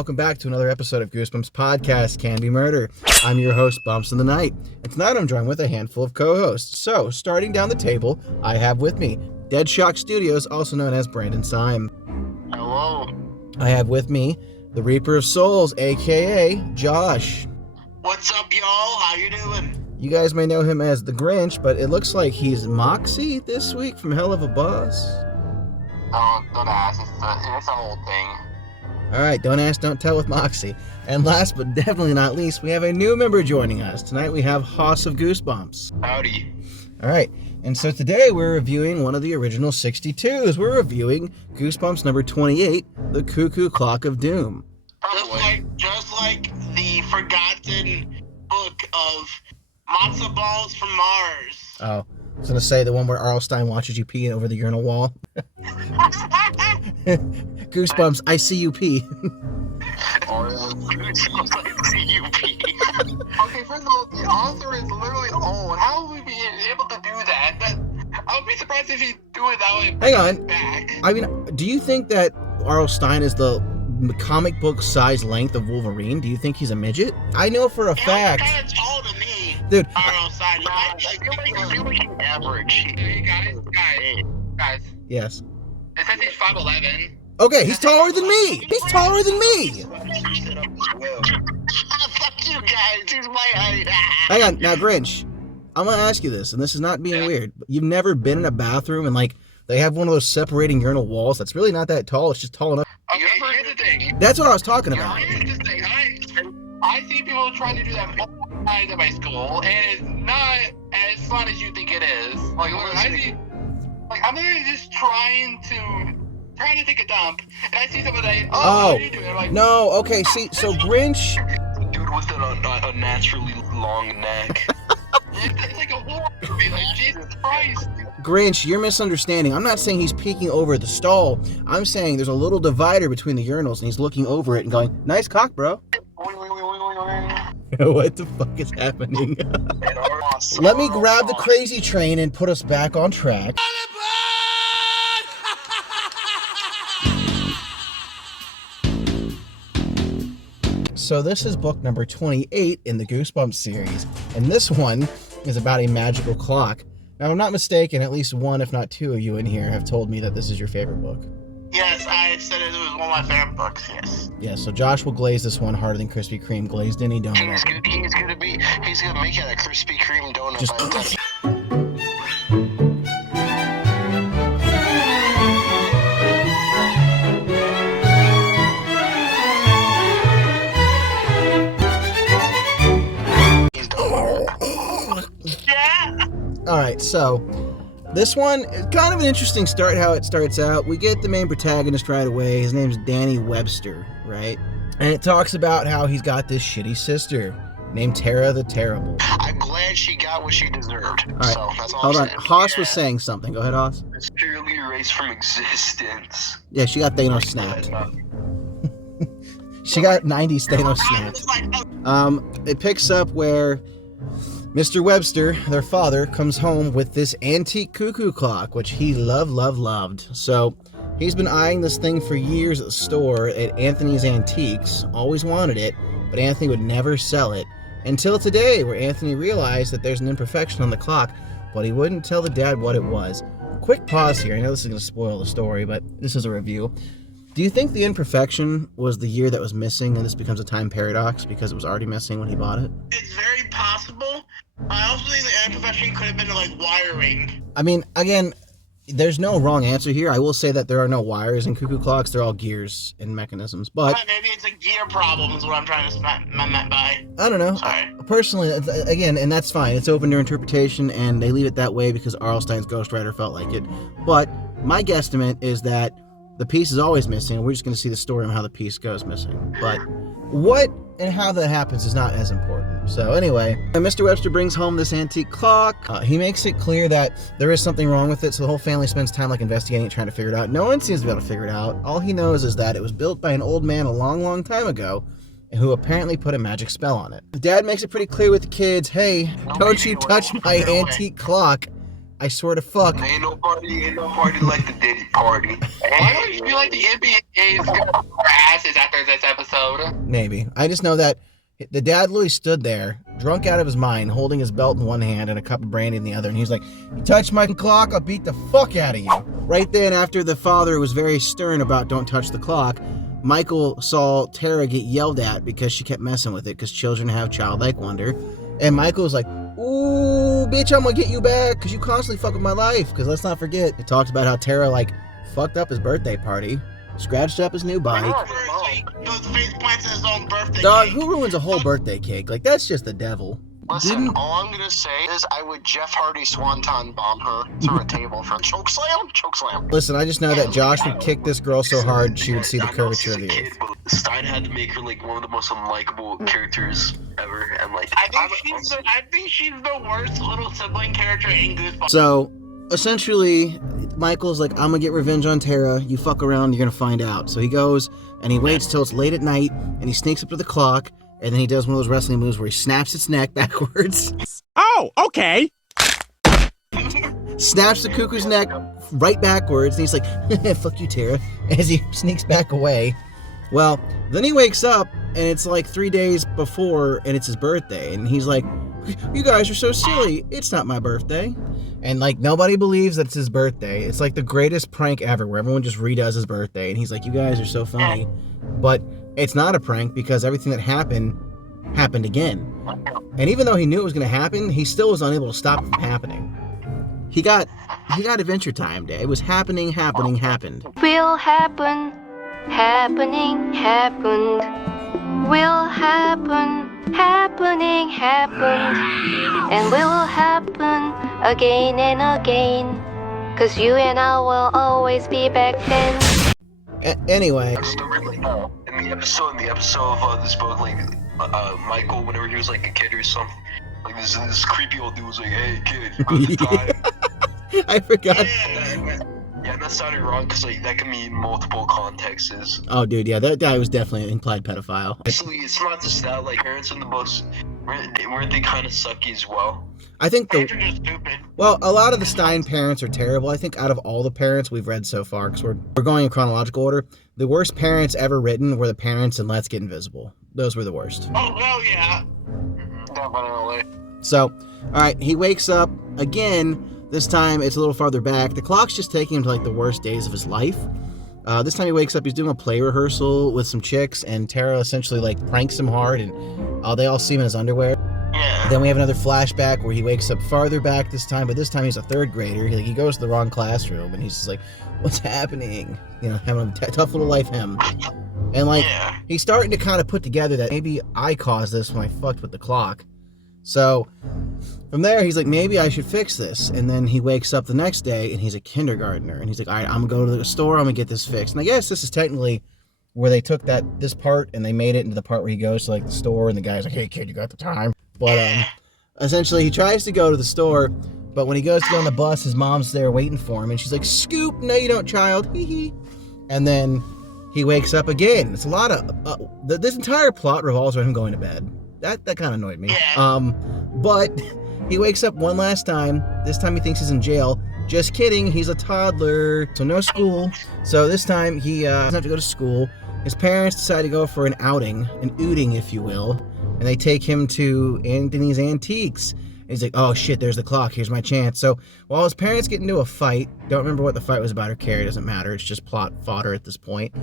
welcome back to another episode of Goosebumps Podcast Can Be Murder. I'm your host, Bumps in the Night, and tonight I'm joined with a handful of co-hosts. So, starting down the table, I have with me Dead Shock Studios, also known as Brandon Sime. Hello. I have with me the Reaper of Souls, aka Josh. What's up, y'all? How you doing? You guys may know him as the Grinch, but it looks like he's Moxie this week from Hell of a Boss. Don't ask. It's a whole thing. Alright, don't ask, don't tell with Moxie. And last but definitely not least, we have a new member joining us. Tonight we have Hoss of Goosebumps. Howdy. Alright, and so today we're reviewing one of the original 62s. We're reviewing Goosebumps number 28, The Cuckoo Clock of Doom. Just like the forgotten book of matzo balls from Mars. Oh, I was going to say the one where Arlstein watches you pee over the urinal wall. Goosebumps, I see you pee. Goosebumps, I see you pee. Okay, first of all, the author is literally old. How would we be able to do that? I would be surprised if he do it that way. Hang on. Back. I mean, do you think that Arlstein is the comic book size length of Wolverine? Do you think he's a midget? I know for a fact. He's kind of tall to me. Dude, I feel like he's average. Hey, guys. Yes. It says he's 5'11". Okay, he's taller than me. He's taller than me. Fuck you guys. He's my height. Hang on, now Grinch, I'm gonna ask you this, and this is not being weird, but you've never been in a bathroom and like they have one of those separating urinal walls that's really not that tall, it's just tall enough. Okay, here's the thing. That's what I was talking about. Here's the thing. I see people trying to do that multiple times at my school, and it's not as fun as you think it is. Like, I'm literally just trying to take a dump, and I see someone like, how are you doing? I'm like, no, okay, see, so Grinch... Dude with a naturally long neck. It's like a horror movie, like, Jesus Christ. Grinch, you're misunderstanding. I'm not saying he's peeking over the stall. I'm saying there's a little divider between the urinals, and he's looking over it and going, nice cock, bro. What the fuck is happening? Let me grab the crazy train and put us back on track. So this is book number 28 in the Goosebumps series, and this one is about a magical clock. Now, if I'm not mistaken, at least one, if not two of you in here have told me that this is your favorite book. Yes, I said it was one of my favorite books, yes. Yeah, so Josh will glaze this one harder than Krispy Kreme glazed any donut. He's gonna make it a Krispy Kreme donut. Alright, so this one is kind of an interesting start, how it starts out. We get the main protagonist right away. His name's Danny Webster, right? And it talks about how he's got this shitty sister named Tara the Terrible. I'm glad she got what she deserved. All right, so that's all hold I'm on. saying. Hoss was saying something. Go ahead, Hoss. It's purely erased from existence. Yeah, she got Thanos snapped. She got 90s Thanos snapped. It picks up where Mr. Webster, their father, comes home with this antique cuckoo clock, which he loved. So he's been eyeing this thing for years at the store at Anthony's Antiques, always wanted it, but Anthony would never sell it. Until today, where Anthony realized that there's an imperfection on the clock, but he wouldn't tell the dad what it was. Quick pause here, I know this is going to spoil the story, but this is a review. Do you think the imperfection was the year that was missing and this becomes a time paradox because it was already missing when he bought it? It's very possible. I also think the imperfection could have been like wiring. I mean, again, there's no wrong answer here. I will say that there are no wires in cuckoo clocks. They're all gears and mechanisms. But maybe it's a gear problem is what I'm trying to meant by. I don't know. Sorry. Personally, again, and that's fine. It's open to interpretation, and they leave it that way because Arlstein's ghostwriter felt like it. But my guesstimate is that the piece is always missing, and we're just going to see the story on how the piece goes missing. But what and how that happens is not as important. So anyway, Mr. Webster brings home this antique clock. He makes it clear that there is something wrong with it, so the whole family spends time like investigating it, trying to figure it out. No one seems to be able to figure it out. All he knows is that it was built by an old man a long time ago, who apparently put a magic spell on it. Dad makes it pretty clear with the kids, hey, don't you touch my antique clock. I swear to fuck. Ain't no party like the Diddy party. Why don't you feel like the NBA is gonna put their asses after this episode? Maybe. I just know that the dad literally stood there, drunk out of his mind, holding his belt in one hand and a cup of brandy in the other, and he's like, "You touch my clock, I'll beat the fuck out of you." Right then, after the father was very stern about don't touch the clock, Michael saw Tara get yelled at because she kept messing with it, because children have childlike wonder. And Michael was like, "Ooh, bitch, I'm gonna get you back because you constantly fuck with my life." Because let's not forget, it talks about how Tara, like, fucked up his birthday party, scratched up his new bike. Goes face plants in his own birthday Dog, cake. who ruins a whole birthday cake? Like, that's just the devil. Listen, all I'm gonna say is I would Jeff Hardy swanton bomb her through a table for a choke slam. Listen, I just know that Josh would kick this girl so hard she would see the curvature of the earth. Stein had to make her like one of the most unlikable characters ever, and like I think she's the worst little sibling character in Goosebumps. So, essentially, Michael's like, "I'm gonna get revenge on Tara. You fuck around, you're gonna find out." So he goes and he waits till it's late at night and he sneaks up to the clock and then he does one of those wrestling moves where he snaps its neck backwards. Oh, okay. Snaps the cuckoo's neck right backwards and he's like, "Fuck you, Tara," as he sneaks back away. Well, then he wakes up and it's like 3 days before and it's his birthday and he's like, "You guys are so silly. It's not my birthday." And like nobody believes that it's his birthday. It's like the greatest prank ever where everyone just redoes his birthday and he's like, "You guys are so funny." But it's not a prank because everything that happened again. And even though he knew it was going to happen, he still was unable to stop it from happening. He got Adventure Time Day. It was happened. Will happen, happening, happened. Will happen, happening, happened. And will happen again and again. 'Cause you and I will always be back then. Anyway. In the episode of this book, like Michael, whenever he was like a kid or something, like this creepy old dude was like, "Hey kid, you got the time?" I forgot. Yeah, and that sounded wrong because like that can mean multiple contexts. Oh, dude, yeah, that guy was definitely an implied pedophile. Actually, it's not just that. Like parents in the books, weren't they kind of sucky as well? I think Parents are just stupid. well, a lot of the Stein parents are terrible. I think out of all the parents we've read so far, because we're going in chronological order, the worst parents ever written were the parents in Let's Get Invisible. Those were the worst. Oh, hell yeah. Definitely. So, all right, he wakes up again. This time it's a little farther back. The clock's just taking him to like the worst days of his life. This time he wakes up, he's doing a play rehearsal with some chicks, and Tara essentially like pranks him hard, and they all see him in his underwear. Yeah. Then we have another flashback where he wakes up farther back this time, but this time he's a third grader. He goes to the wrong classroom, and he's just like, "What's happening?" You know, having a tough little life him. And like, he's starting to kind of put together that maybe I caused this when I fucked with the clock. So from there, he's like, maybe I should fix this. And then he wakes up the next day and he's a kindergartner. And he's like, all right, I'm going to go to the store. I'm going to get this fixed. And I guess this is technically where they took this part and they made it into the part where he goes to like the store and the guy's like, "Hey kid, you got the time?" But essentially he tries to go to the store, but when he goes to get on the bus, his mom's there waiting for him. And she's like, "Scoop, no you don't, child. Hee hee." And then he wakes up again. It's a lot of, this entire plot revolves around him going to bed. That kind of annoyed me. But he wakes up one last time. This time he thinks he's in jail. Just kidding, he's a toddler, so no school. So this time he doesn't have to go to school. His parents decide to go for an outing, an outing if you will, and they take him to Anthony's Antiques. And he's like, "Oh shit, there's the clock, here's my chance." So while his parents get into a fight, don't remember what the fight was about or care, it doesn't matter, it's just plot fodder at this point.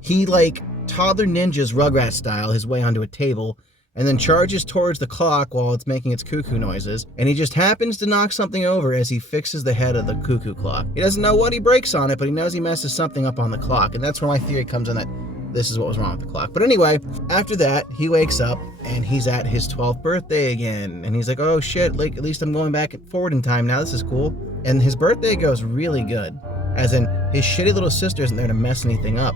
He like toddler ninjas Rugrat style his way onto a table and then charges towards the clock while it's making its cuckoo noises, and he just happens to knock something over as he fixes the head of the cuckoo clock. He doesn't know what he breaks on it, but he knows he messes something up on the clock, and that's where my theory comes in that this is what was wrong with the clock. But anyway, after that, he wakes up, and he's at his 12th birthday again, and he's like, "Oh shit, like at least I'm going back forward in time now, this is cool." And his birthday goes really good, as in his shitty little sister isn't there to mess anything up.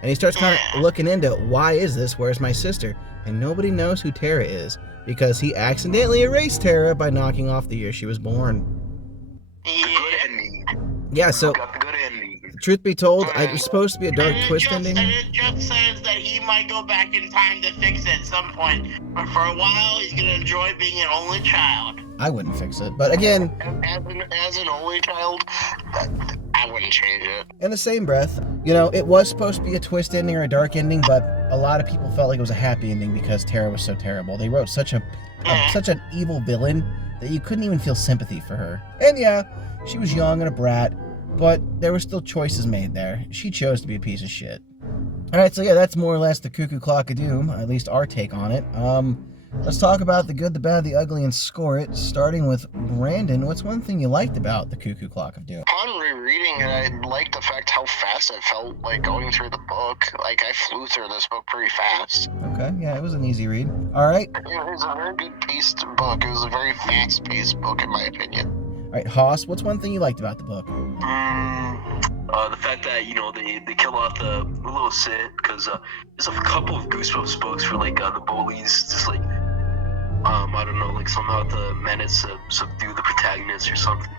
And he starts kind of looking into, why is this, where's my sister? And nobody knows who Tara is, because he accidentally erased Tara by knocking off the year she was born. Yeah, so, truth be told, it was supposed to be a dark twist ending. And it just says that he might go back in time to fix it at some point. But for a while, he's going to enjoy being an only child. I wouldn't fix it. But again, as an only child, I wouldn't change it. in the same breath, you know, it was supposed to be a twist ending or a dark ending, but a lot of people felt like it was a happy ending because Tara was so terrible. They wrote such an evil villain that you couldn't even feel sympathy for her. And yeah, she was young and a brat, but there were still choices made there. She chose to be a piece of shit. Alright, so yeah, that's more or less the Cuckoo Clock of Doom, at least our take on it. Let's talk about the good, the bad, the ugly, and score it, starting with Brandon. What's one thing you liked about the Cuckoo Clock of Doom? Upon rereading it, I liked the fact how fast it felt like going through the book. Like, I flew through this book pretty fast. Okay, yeah, it was an easy read. Alright. It was a very good paced book. It was a very fast-paced book, in my opinion. Alright, Haas, what's one thing you liked about the book? The fact that, you know, they kill off the little Sid, because there's a couple of Goosebumps books for, like, the bullies, just, like, I don't know, like, somehow the menace to subdue the protagonist or something.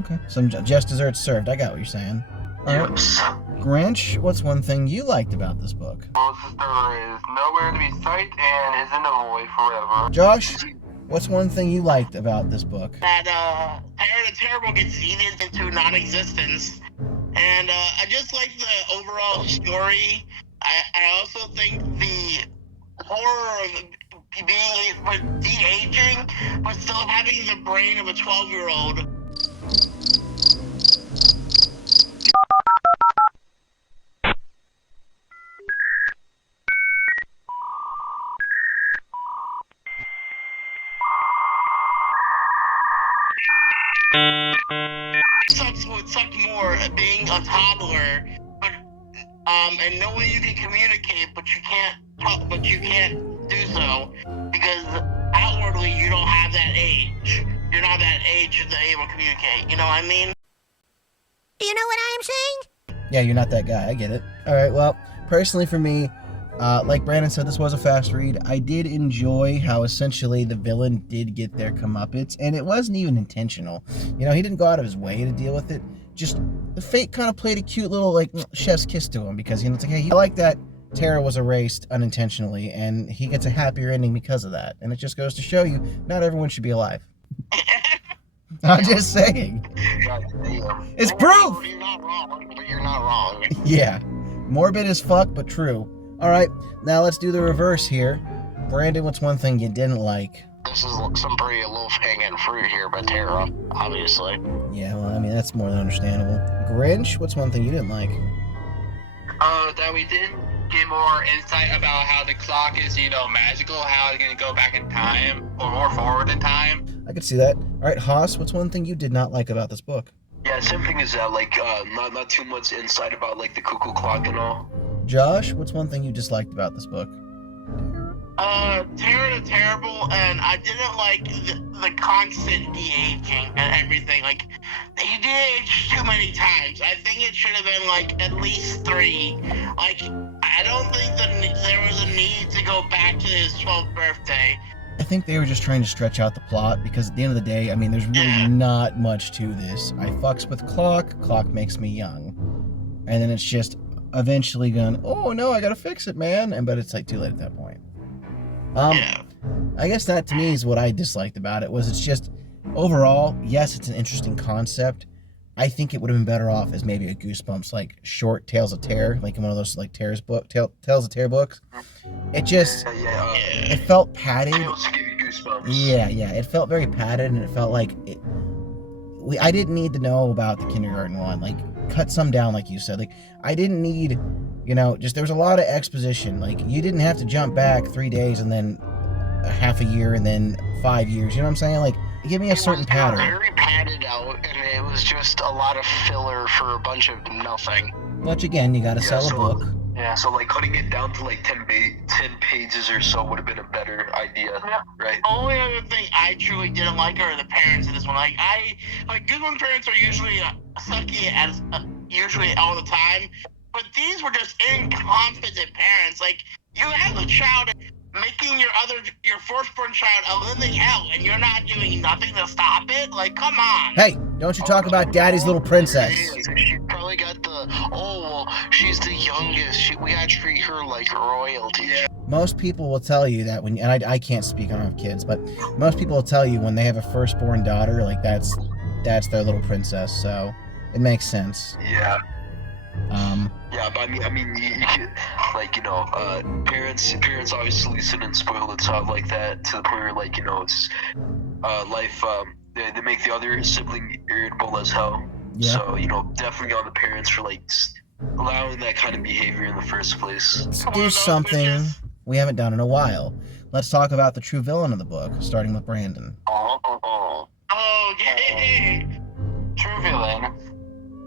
Okay, some just desserts served. I got what you're saying. Alright. Yes. Grinch, what's one thing you liked about this book? Well, sister is nowhere to be sight and is in the void forever. Josh, what's one thing you liked about this book? That Tara the Terrible gets seeded into non-existence, and I just like the overall story. I also think the horror of being de-aging, but still having the brain of a 12-year-old. Would suck more at being a toddler, but and knowing you can communicate, but you can't talk, but you can't do so because outwardly you don't have that age. You're not that age to be able to communicate. You know what I mean? Do you know what I'm saying? Yeah, you're not that guy. I get it. Alright, well, personally for me, like Brandon said, this was a fast read. I did enjoy how essentially the villain did get their comeuppance, and it wasn't even intentional. You know, he didn't go out of his way to deal with it. Just, the fate kind of played a cute little, like, chef's kiss to him, because, you know, it's like, hey, I like that Tara was erased unintentionally, and he gets a happier ending because of that. And it just goes to show you, not everyone should be alive. I'm just saying. It's proof! You're not wrong, but you're not wrong. Yeah. Morbid as fuck, but true. Alright, now let's do the reverse here. Brandon, what's one thing you didn't like? This is some pretty low-hanging fruit here, but Tara, obviously. Yeah, well, I mean, that's more than understandable. Grinch, what's one thing you didn't like? That we didn't get more insight about how the clock is, you know, magical, how it's gonna go back in time, or more forward in time. I could see that. Alright, Haas, what's one thing you did not like about this book? Yeah, same thing as that, like, not too much insight about, like, the Cuckoo Clock and all. Josh, what's one thing you disliked about this book? Tara the Terrible, and I didn't like the constant de-aging and everything. Like, he de-aged too many times. I think it should have been, like, at least 3. Like, I don't think there was a need to go back to his 12th birthday. I think they were just trying to stretch out the plot, because at the end of the day, I mean, there's really not much to this. I fucks with clock makes me young. And then it's just eventually going, oh no, I gotta fix it, man. But it's like too late at that point. I guess that to me is what I disliked about it, was it's just, overall, yes, it's an interesting concept. I think it would have been better off as maybe a Goosebumps, like, short Tales of Terror, like in one of those, like, Tales of Terror books. It just, it felt padded. Tales to give you goosebumps. Yeah, it felt very padded, and it felt like I didn't need to know about the kindergarten one. Like, cut some down, like you said. Like, I didn't need, you know, just, there was a lot of exposition. Like, you didn't have to jump back 3 days and then a half a year and then 5 years. You know what I'm saying? Like, give me a certain pattern. It was very padded out, and it was just a lot of filler for a bunch of nothing. Which, again, you gotta sell a book. Yeah, so, like, cutting it down to, like, 10 pages or so would have been a better idea, right? The only other thing I truly didn't like are the parents in this one. Like, Goosebumps parents are usually sucky as usually all the time, but these were just incompetent parents. Like, you have a child making your firstborn child a living hell, and you're not doing nothing to stop it. Like, come on. Hey, Don't you talk about Daddy's little princess. She probably got she's the youngest. We gotta treat her like royalty. Most people will tell you that when, and I can't speak, I don't have kids, but most people will tell you when they have a firstborn daughter, like that's their little princess. So it makes sense. Yeah. Yeah, but I mean, you can, like, parents obviously shouldn't spoil a child like that to the point where, like, it's life. They make the other sibling irritable as hell. Yeah. So definitely on the parents for like allowing that kind of behavior in the first place. Let's do something we haven't done in a while. Let's talk about the true villain of the book, starting with Brandon. Oh, yay! True villain.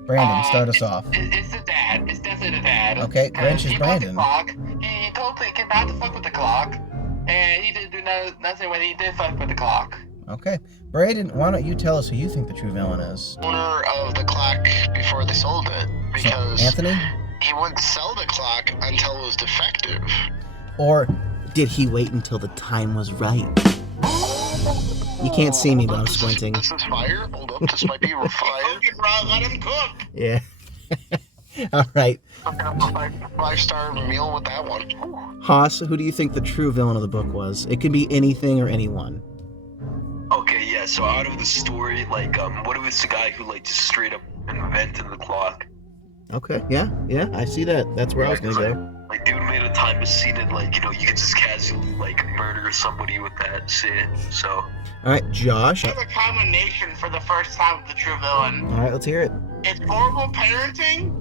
Brandon, start us off. It's the dad. It's definitely the dad. Okay, Grinch is Brandon. He totally came out to fuck with the clock, and he didn't do nothing when he did fuck with the clock. Okay, Brandon, why don't you tell us who you think the true villain is? Owner of the clock before they sold it, because Anthony? He wouldn't sell the clock until it was defective. Or did he wait until the time was right? You can't see me, but I'm squinting. This is fire. Hold up, this might be fire. Okay, bro, let him cook. Yeah. All right. 5-star meal with that one. Haas, who do you think the true villain of the book was? It could be anything or anyone. Okay, yeah. So out of the story, like, what if it's the guy who like just straight up invented the clock? Okay, yeah, I see that. That's where I was gonna go. Like, dude made a time machine and, like, you could just casually, like, murder somebody with that shit, so. All right, Josh. There's a combination for the first time of the true villain. All right, let's hear it. It's horrible parenting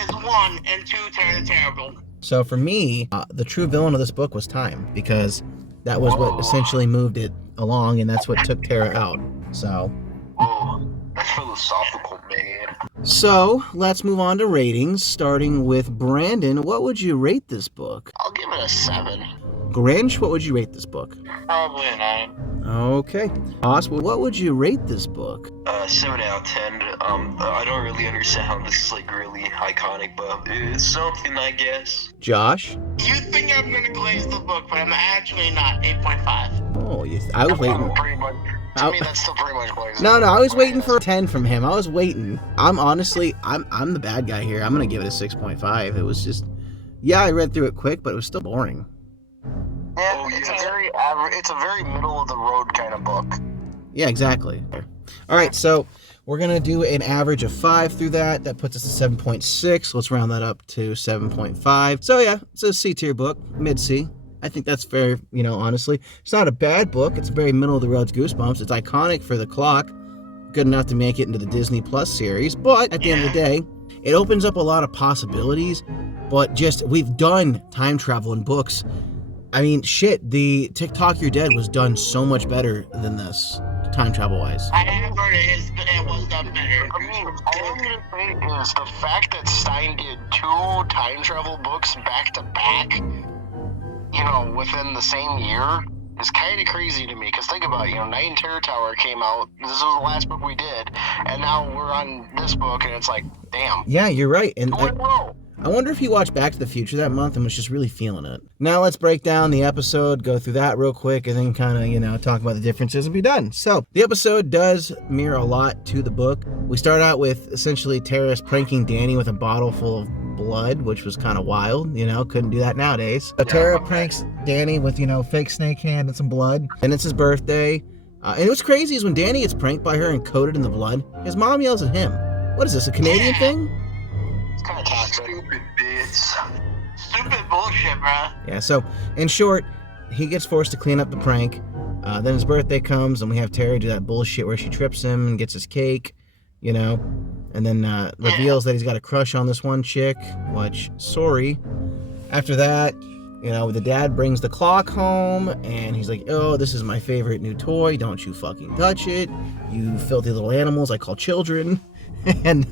is one, and two, terrible. So for me, the true villain of this book was time, because that was what essentially moved it along, and that's what took Tara out, so. Oh, that's philosophical, man. So, let's move on to ratings, starting with Brandon. What would you rate this book? I'll give it a 7. Grinch, what would you rate this book? Probably a 9. Okay. Oswald, what would you rate this book? 7 out of 10. I don't really understand how this is, like, really iconic, but it's something, I guess. Josh? You think I'm gonna glaze the book, but I'm actually not. 8.5. Oh, I was waiting. To me, that's still pretty much blazing. No, I was waiting for a 10 from him. I was waiting. I'm the bad guy here. I'm gonna give it a 6.5. It was just, yeah, I read through it quick, but it was still boring. Yeah, it's a very average. It's a very middle of the road kind of book. Yeah, exactly. All right, so we're gonna do an average of 5 through that. That puts us at 7.6. Let's round that up to 7.5. So yeah, it's a C tier book, mid C. I think that's fair, honestly. It's not a bad book. It's a very middle-of-the-road Goosebumps. It's iconic for the clock. Good enough to make it into the Disney Plus series. But at the end of the day, it opens up a lot of possibilities. But we've done time travel in books. I mean, shit, the TikTok You're Dead was done so much better than this, time travel-wise. I have heard it was done better. I mean, all I'm going to say is the fact that Stein did 2 time travel books back-to-back, within the same year is kind of crazy to me. Because think about it, Night and Terror Tower came out. This was the last book we did. And now we're on this book, and it's like, damn. Yeah, you're right. And I wonder if he watched Back to the Future that month and was just really feeling it. Now let's break down the episode, go through that real quick, and then kind of, talk about the differences and be done. So, the episode does mirror a lot to the book. We start out with essentially Tara's pranking Danny with a bottle full of blood, which was kind of wild, couldn't do that nowadays. So Tara pranks Danny with, fake snake hand and some blood. And it's his birthday. And what's crazy is when Danny gets pranked by her and coated in the blood, his mom yells at him. What is this, a Canadian thing? It's kind of toxic. Stupid bitch. Stupid bullshit, bruh. Yeah, so in short, he gets forced to clean up the prank. Then his birthday comes and we have Tara do that bullshit where she trips him and gets his cake, and then reveals that he's got a crush on this one chick, which, sorry. After that, the dad brings the clock home and he's like, oh, this is my favorite new toy. Don't you fucking touch it. You filthy little animals I call children. And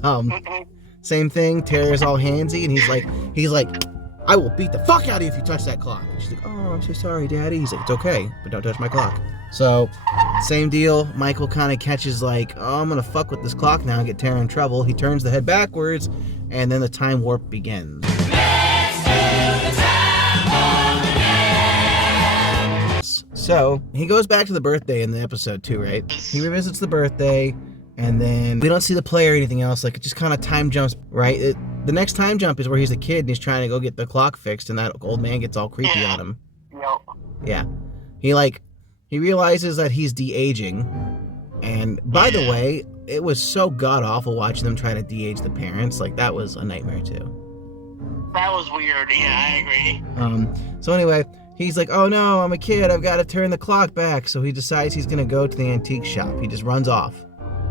same thing, Tara's all handsy and he's like, I will beat the fuck out of you if you touch that clock. And she's like, oh, I'm so sorry, Daddy. He's like, it's okay, but don't touch my clock. So, same deal. Michael kind of catches like, oh, I'm going to fuck with this clock now and get Tara in trouble. He turns the head backwards, and then the time warp begins. So, he goes back to the birthday in the episode too, right? He revisits the birthday. And then we don't see the play or anything else. Like, it just kind of time jumps, right? The next time jump is where he's a kid and he's trying to go get the clock fixed, and that old man gets all creepy on him. Yep. Yeah. He realizes that he's de-aging. And by the way, it was so god-awful watching them try to de-age the parents. Like, that was a nightmare, too. That was weird. Yeah, I agree. So anyway, he's like, oh no, I'm a kid. I've got to turn the clock back. So he decides he's going to go to the antique shop. He just runs off.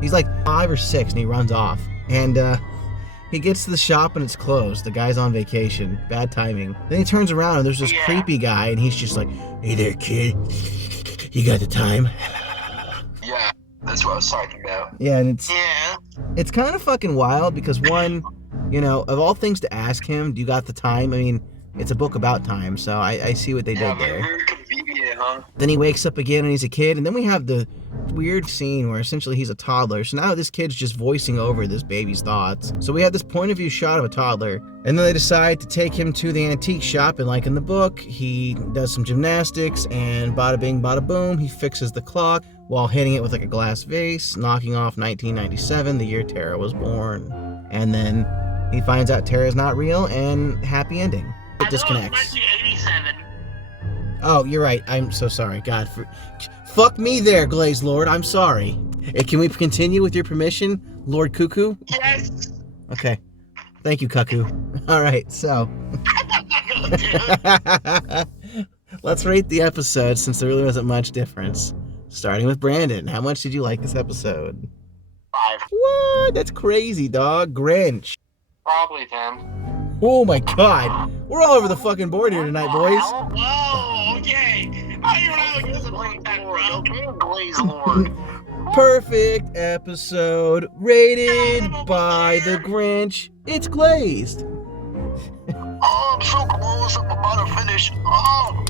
He's like 5 or 6 and he runs off. And he gets to the shop and it's closed. The guy's on vacation. Bad timing. Then he turns around and there's this creepy guy and he's just like, hey there, kid. You got the time? Yeah, that's what I was talking about. Yeah, and Yeah. it's kind of fucking wild because one, you know, of all things to ask him, do you got the time? I mean, it's a book about time, so I see what they did there. Very convenient, huh? Then he wakes up again and he's a kid, and then we have the weird scene where essentially he's a toddler. So now this kid's just voicing over this baby's thoughts. So we have this point of view shot of a toddler, and then they decide to take him to the antique shop, and like in the book, he does some gymnastics, and bada bing, bada boom, he fixes the clock while hitting it with like a glass vase, knocking off 1997, the year Tara was born. And then he finds out Tara's not real, and happy ending. It disconnects. It's 1987. Oh, you're right. I'm so sorry. God, fuck me there, Glazed Lord. I'm sorry. Can we continue with your permission, Lord Cuckoo? Yes. Okay. Thank you, Cuckoo. All right, so let's rate the episode since there really wasn't much difference. Starting with Brandon. How much did you like this episode? 5. What? That's crazy, dog. Grinch. Probably 10. Oh my God. We're all over the fucking board here tonight, boys. Whoa, okay. I don't know how this like that, bro. Okay, Glaze Lord. Perfect episode rated by the Grinch. It's glazed. Oh, I'm so close. I'm about to finish. Oh.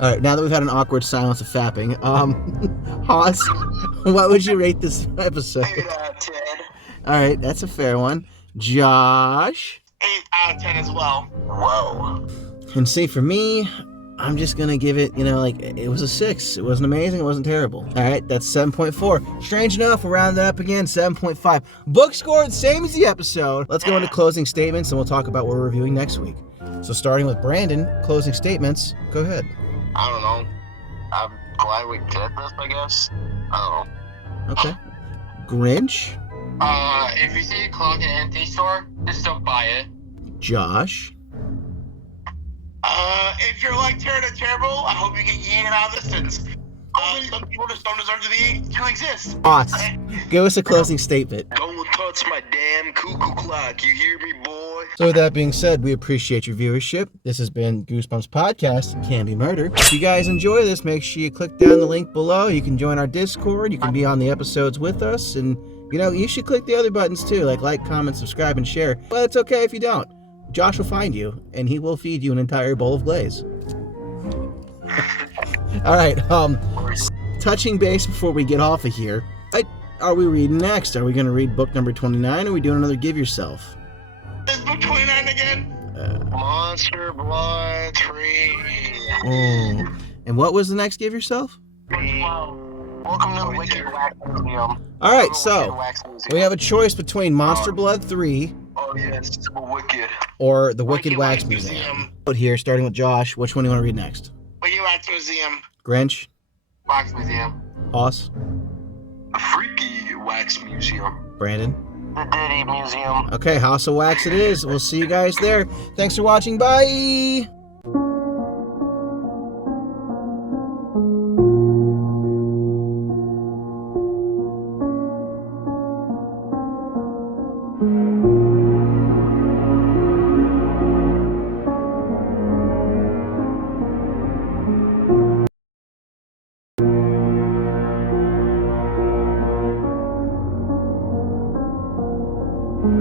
All right, now that we've had an awkward silence of fapping, Haas, what would you rate this episode? 8 out of 10. All right, that's a fair one. Josh? 8 out of 10 as well. Whoa. And see, for me, I'm just going to give it, like, it was a 6. It wasn't amazing. It wasn't terrible. All right, that's 7.4. Strange enough, we'll round that up again, 7.5. Book score, same as the episode. Let's go into closing statements, and we'll talk about what we're reviewing next week. So starting with Brandon, closing statements, go ahead. I don't know. I'm glad we did this, I guess. I don't know. Okay. Grinch? If you see a clock in an antique store, just don't buy it. Josh? If you're like Terrible, I hope you get yeeted out of distance. Some people just don't deserve to exist. Haas, give us a closing statement. Don't touch my damn cuckoo clock. You hear me, boy? So with that being said, we appreciate your viewership. This has been Goosebumps Podcast, Can Be Murder. If you guys enjoy this, make sure you click down the link below. You can join our Discord. You can be on the episodes with us. And, you should click the other buttons too, like, comment, subscribe, and share. But it's okay if you don't. Josh will find you, and he will feed you an entire bowl of glaze. All right, touching base before we get off of here. Are we reading next? Are we going to read book number 29, or are we doing another Give Yourself? Is book 29 again? Monster Blood 3. Oh. And what was the next Give Yourself? Welcome to the Wicked Wax Museum. All right, so we have a choice between Monster Blood 3 Oh, yes. Wicked. or the Wicked Wax Museum. But here, starting with Josh, which one do you want to read next? Wicked Wax Museum. Grinch? Wax Museum. Hoss? The Freaky Wax Museum. Brandon? The Diddy Museum. Okay, House of Wax it is. We'll see you guys there. Thanks for watching. Bye!